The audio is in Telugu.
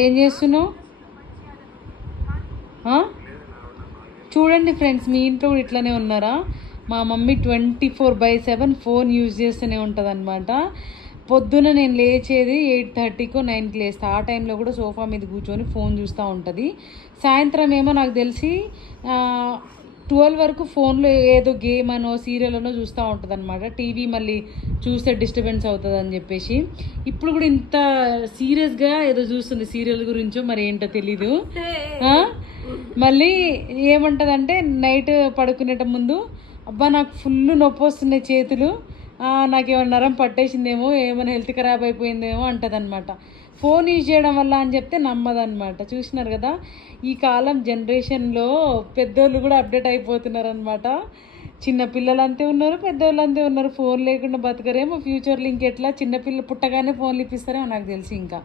ఏం చేస్తున్నావు? చూడండి ఫ్రెండ్స్, మీ ఇంట్లో కూడా ఇట్లానే ఉన్నారా? మా మమ్మీ 24/7 ఫోన్ యూజ్ చేస్తూనే ఉంటుంది అనమాట. పొద్దున నేను లేచేది 8:30కో 9కి లేస్తా. ఆ టైంలో కూడా సోఫా మీద కూర్చొని ఫోన్ చూస్తూ ఉంటుంది. సాయంత్రం ఏమో నాకు తెలిసి 12 వరకు ఫోన్లో ఏదో గేమ్ అనో సీరియల్ అనో చూస్తూ ఉంటుంది అనమాట. టీవీ మళ్ళీ చూస్తే డిస్టర్బెన్స్ అవుతుంది అని చెప్పేసి ఇప్పుడు కూడా ఇంత సీరియస్గా ఏదో చూస్తుంది సీరియల్ గురించో మరి ఏంటో తెలీదు. మళ్ళీ ఏమంటుందంటే నైట్ పడుకునేట ముందు, అబ్బా నాకు ఫుల్ నొప్పి వస్తున్నాయి చేతులు, నాకు ఏమైనా నరం పట్టేసిందేమో, ఏమైనా హెల్త్ ఖరాబ్ అయిపోయిందేమో అంటదనమాట. ఫోన్ యూజ్ చేయడం వల్ల అని చెప్తే నమ్మదనమాట. చూసినారు కదా, ఈ కాలం జనరేషన్లో పెద్దోళ్ళు కూడా అప్డేట్ అయిపోతున్నారు అనమాట. చిన్న పిల్లలు అంతే ఉన్నారు, పెద్దోళ్ళు అంతే ఉన్నారు. ఫోన్ లేకుండా బతకరేమో. ఫ్యూచర్లో ఇంకెట్లా చిన్నపిల్ల పుట్టగానే ఫోన్లు ఇప్పిస్తారేమో నాకు తెలిసి ఇంకా.